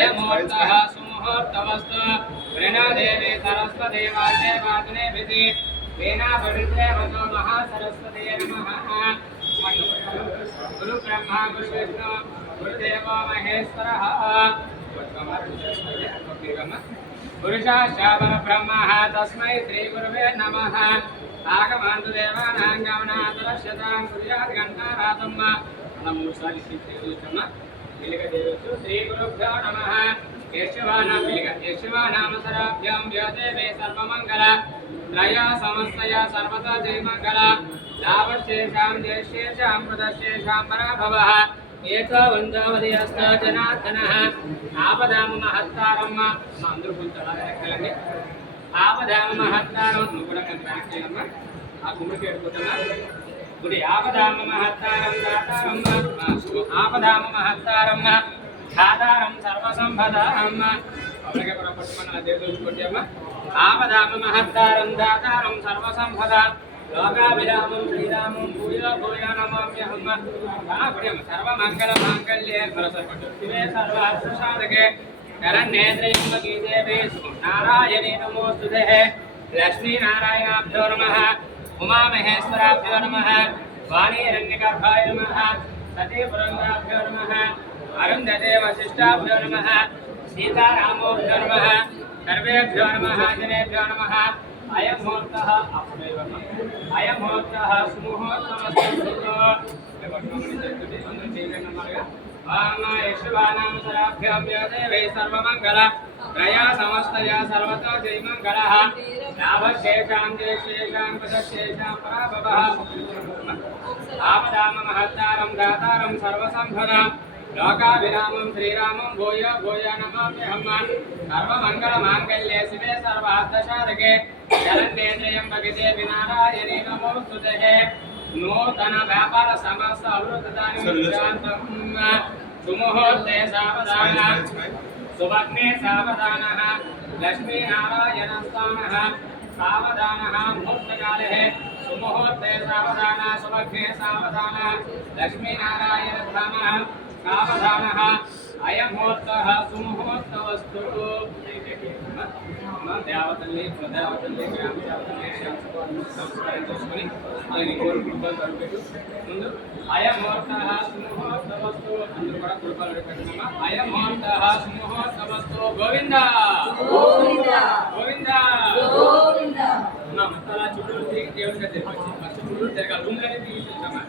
अयमुहूर्तः सुमुहूर्तमस्तु प्रणदेवी सरस्वती वाचे वादने विधि वीणा पठिते वतो महासरस्वती नमः गुरु ब्रह्मा गुरु विष्णु गुरुदेवो महेश्वरः पुरुषाशापर ब्रह्मः तस्मै श्री गुरुवे नमः आगमान्तु देवानां गमनादरश्यतां कुर्यात् गन्धारातम् नमो सालिसिद्धेरुचम मिलिगदेरुचु श्री गुरुभ्यो नमः यशवानामसराभ्यां व्यादेवे सर्वमङ्गल त्रया समस्तया सर्वदा जयमङ्गल लाभशेषां जयशेषां पदशेषां पराभवः ఏకవందావది అస్తా జనార్దనః ఆపదామ మహత్తారమ్మ అందరూ కూర్చోాలి ఎక్కలండి ఆపదామ మహత్తారం నువ్వు కూడా కనిపించలేమ్మ ఆ గుడికి ఎడుకుంటున్నా గుడి ఆపదామ మహత్తారం దాతారమ్మ ఆపదామ మహత్తారమ్మ ఖాతారం సర్వసంపదామ్మ అవరికి కూడా పట్టుకున్న దేవుడు కొట్టేమ్మ ఆపదామ మహత్తారం దాతారం సర్వసంపద లోకాభిరామం శ్రీరామం భూయ భూయ నమామ్యహం సర్వమంగళ మాంగళ్యే శివే సర్వార్థసాధకే శరణ్యేత్రయంబకే దేవే నారాయణే నమోస్తుతే లక్ష్మీనారాయణాభ్యో నమః ఉమామహేశ్వరాభ్యో నమః వాణీరణ్యగర్భాయ నమః సతీపురంగాభ్యో నమః అరుంధతే వశిష్టాభ్యో నమః సీతారామోభ్యో నమః సర్వేభ్యో నమః జనేభ్యో నమః अयं मुहूर्तः सुमुहूर्तमस्तु यशवानामसराभ्यां देवे सर्वमङ्गल त्रया समस्तया सर्वतो जयमङ्गलः लाभशेषां जयशेषां पदशेषां पराभवः आपदाम महत्तारं दातारं सर्वसम्पदा लोकाभिरामं श्रीरामं भूय भूय नमाम्यहं सर्वमङ्गलमाङ्गल्ये शिवे सर्वार्थसाधके शरण्येन्द्रियम्बके देवी नारायणे नमोस्तुते नूतन व्यापार समस्त अवृद्धतानि शान्तं सुमुहूर्ते सावधानः सुभग्ने सावधानः लक्ष्मीनारायणस्थानः सावधानः मुहूर्तकाले सुमुहूर्ते सावधानः सुभग्ने सावधानः लक्ष्मीनारायणस्थानः सावधानः अयं मुहूर्तः सुमुहूर्तमस्तु దేవతల్ని ప్రదేవతల్ని గ్రామ దేవతల్ని సంస్కారం చేసుకొని ఆయన కోరుకుంటూ తరపెట్టు ముందు అయం ముహూర్తః సుముహూర్తమస్తు అందరూ కూడా కృపలు పెట్టుకున్నామా అయం ముహూర్తః సుముహూర్తమస్తు గోవింద గోవింద గోవింద గోవింద నా మతల చుట్టూ తిరిగి దేవుడిగా తిరగచ్చు ఫస్ట్ చుట్టూ తిరగాలి రూమ్లోనే తిరిగి తిరుగుతామా